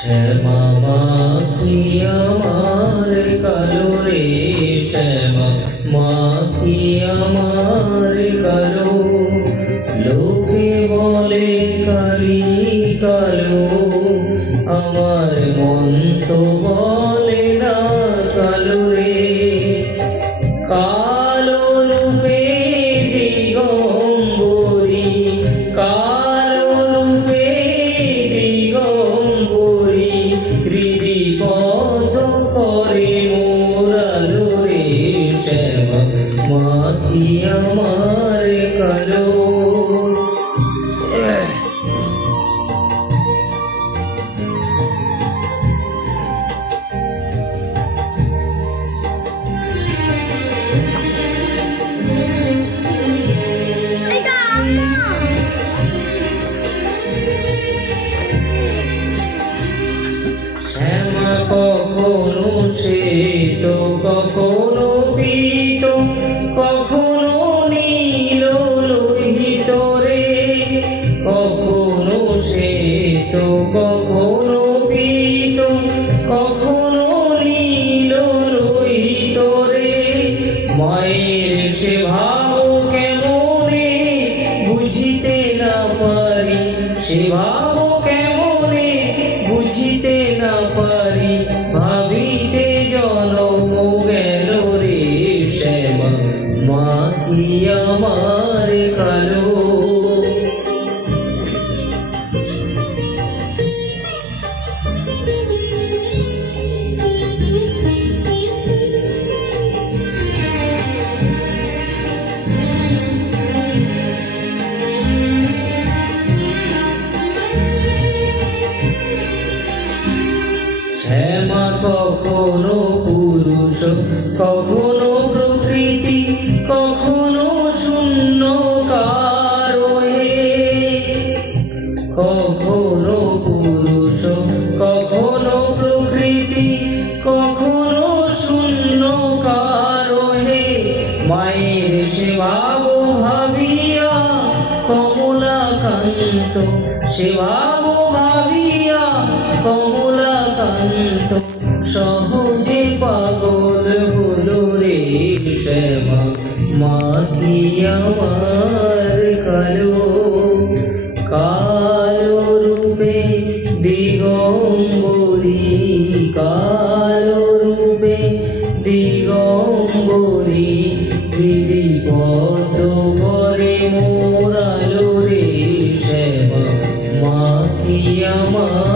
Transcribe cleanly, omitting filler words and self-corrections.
শ্যামা মাখি আমার কালো রে, শ্যামা মাখি আমার কালো। লোকে বলে কালি কালো, আমার মন তো বলে না কালো রে। কালো রূপে দিগম্বরী, কালো রূপে দিগম্বরী, হৃদি পদ করে মোরালো রে। শ্যামা মাখি আমার কালো। শ্যামা কখনো শ্বেত, কখনো পীত, কখনো নীল লোহিত রে। কখনো শ্বেত, কখনো পীত, কখনো নীল লোহিত রে। মায়ের সে ভাব কেমনে বুঝিতে না পারি, সে ভাব কেমনে বুঝিতে না পারি, ভাবিতে জনম গেল রে। শ্যামা মাখি আমার কালো। শ্যামা কখনো পুরুষ, কখনো প্রকৃতি, কখনো শূন্য কারো হে। কখনো পুরুষ, কখনো প্রকৃতি, কখনো শূন্য কারো হে। মায়ের সে ভাব ভাবিয়া কমলাকান্ত, সে ভাব ভাবিয়া কমলাকান্ত, সহজে পাগল হলো রে। শ্যামা মাখি আমার কালো। কালো রূপে দিগম্বরী, কালো রূপে দিগম্বরী, হৃদি পদ করে মোরালো রে। শ্যামা মাখি আমার